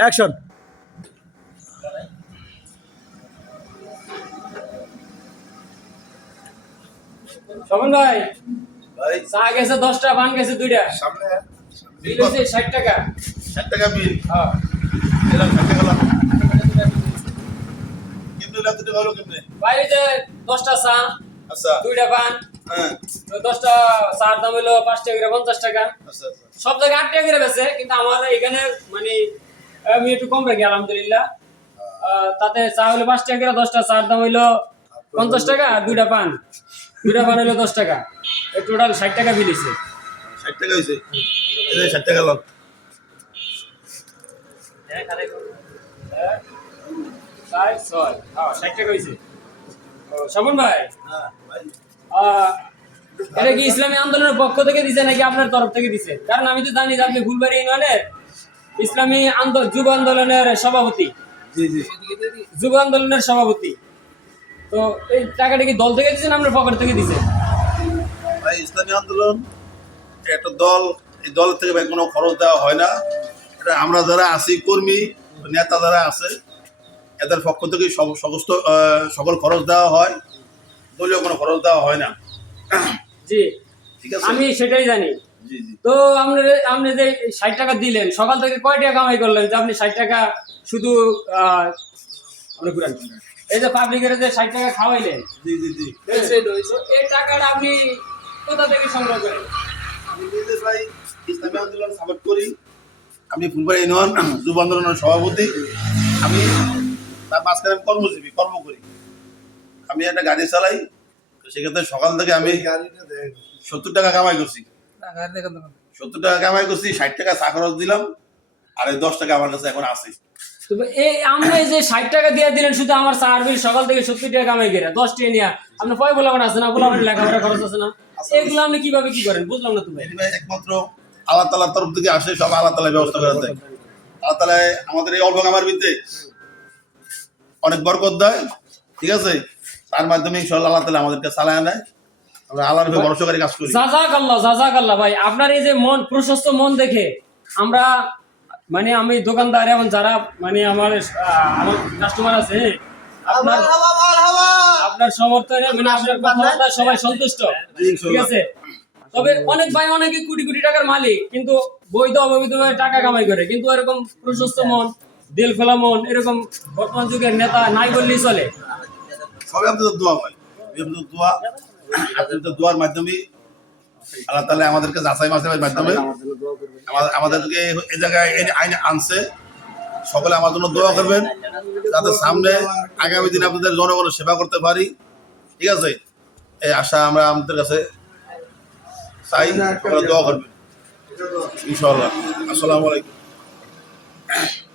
Action. Sovan ভাই, ভাই চা গেছে 10টা, পান গেছে 2টা, সামনে বিল হয়েছে 60 টাকা। 60 টাকা বিল হ্যাঁ, এলাম 60 টাকা লাভ কেমনে লাভ দিতে ভালো কেমনে ভাই এই যে 10টা চা, আচ্ছা 2টা পান, হ্যাঁ তো 10টা চার দাম হলো 5 টাকা করে 50 টাকা। আচ্ছা আচ্ছা সব জায়গায় 8 টাকা করে বেচে, কিন্তু আমার এখানে মানে আমি একটু কম রাখি আলহামদুলিল্লাহ। তাতে চা হলো 5 টাকা করে, 10টা চার দাম হইলো 50 টাকা, আর 2টা পান, 2টা পান হলো 10 টাকা। এই টোটাল 60 টাকা বিল হয়েছে। 60 টাকা হইছে এই যে 60 টাকা লাভ 60 টাকা হয়েছে। শোভন ভাই, হ্যাঁ ভাই এটা কি ইসলামী আন্দোলনের পক্ষ থেকে দিছে নাকি আপনার তরফ থেকে দিছে? কারণ আমি তো জানি যে আপনি ফুলবাড়ি ইউনিয়নের ইসলামী যুব আন্দোলনের সভাপতি, জি জি যুব আন্দোলনের সভাপতি। তো এই টাকাটা কি দল থেকে দিছেন, আপনার পকেট থেকে দিছে? ভাই ইসলামী আন্দোলন একটা দল, এই দল থেকে ভাই কোনো খরচ দেওয়া হয় না। এটা আমরা যারা আছি কর্মী নেতা যারা আছে এদের পক্ষ থেকে সমস্ত সকল খরচ দেওয়া হয়, দলীয় কোনো খরচ দেওয়া হয় না। জি, ঠিক আছে আমি সেটাই জানি। জি জি তো আপনি যে 60 টাকা দিলেন, সকাল থেকে কয় টাকা কামাই করলেন যে আপনি 60 টাকা শুধু আপনি ঘুরান। এই যে পাবলিকের যে 60 টাকা খাওয়াইলেন, জি জি জি তো এই টাকাটা আপনি কোথা থেকে সংগ্রহ করেন? আমি নিজে ভাই ইসলামী আন্দোলন সাপোর্ট করি। আমি ফুলবাড়ি ইউনিয়ন যুব আন্দোলনের সভাপতি। আমি তার মাঝখানে আমি কর্মজীবী, কর্ম করি। আমি একটা গাড়ি চালাই, তো সেক্ষেত্রে সকাল থেকে আমি 70 টাকা কামাই করছি। 70 টাকা কামাই করছি, 60 টাকা চা খরচ দিলাম, আর এই 10 টাকা আমার কাছে এখন আছে। তো এই আপনি যে 60 টাকা দিয়ে দিলেন শুধু আমার চার বিল, সকাল থেকে 70 টাকা কামাই করে 10 টাকা নিয়ে আপনি কয় বলাবেন আছে না, বলাবেন লেখাপড়া খরচ আছে না, এগুলো আপনি কিভাবে কি করেন বুঝলাম না। তুমি এটি ভাই একমাত্র আল্লাহ তাআলার তরফ থেকে আসে, সব আল্লাহ তাআলা ব্যবস্থা করে দেয়। আল্লাহ তাআলা আমাদের এই অল্প কামার ভিতরে অনেক বরকত দেয়, ঠিক আছে। তার মাধ্যমে ইনশাআল্লাহ আল্লাহ তাআলা আমাদেরকে চালায় নেয়। আমরা আল্লাহর উপরে ভরসা করে কাজ করি। জাযাকাল্লাহ ভাই, আপনার এই যে মন, প্রশস্ত মন দেখে আমরা মানে আমি দোকানদার এবং যারা মানে আমার কাস্টমার আছে, আপনার আপনার সমর্থনে মানে আপনার কথাবার্তায় সবাই সন্তুষ্ট, ঠিক আছে। তবে অনেক ভাই অনেকে কোটি কোটি টাকার মালিক, কিন্তু বৈধ অবৈধভাবে টাকা কামাই করে, কিন্তু এরকম প্রশস্ত মন, দিল খোলা মন এরকম বর্তমান যুগের নেতা নাই বললেই চলে। সবাই আপনাদের দোয়া হয়, আপনাদের দোয়া, আপনাদের দোয়ার মাধ্যমে আল্লাহ তাআলা আমাদেরকে যাচাই বাছাইয়ের মাধ্যমে আমাদেরকে এই জায়গায় আইন আনছে। সকলে আমার জন্য দোয়া করবেন যাতে সামনে আগামী দিনে আপনাদের জনগণের সেবা করতে পারি, ঠিক আছে। এই আশা আমরা আমাদের কাছে চাই, সকলে দোয়া করবেন ইনশাআল্লাহ। আসসালামু আলাইকুম।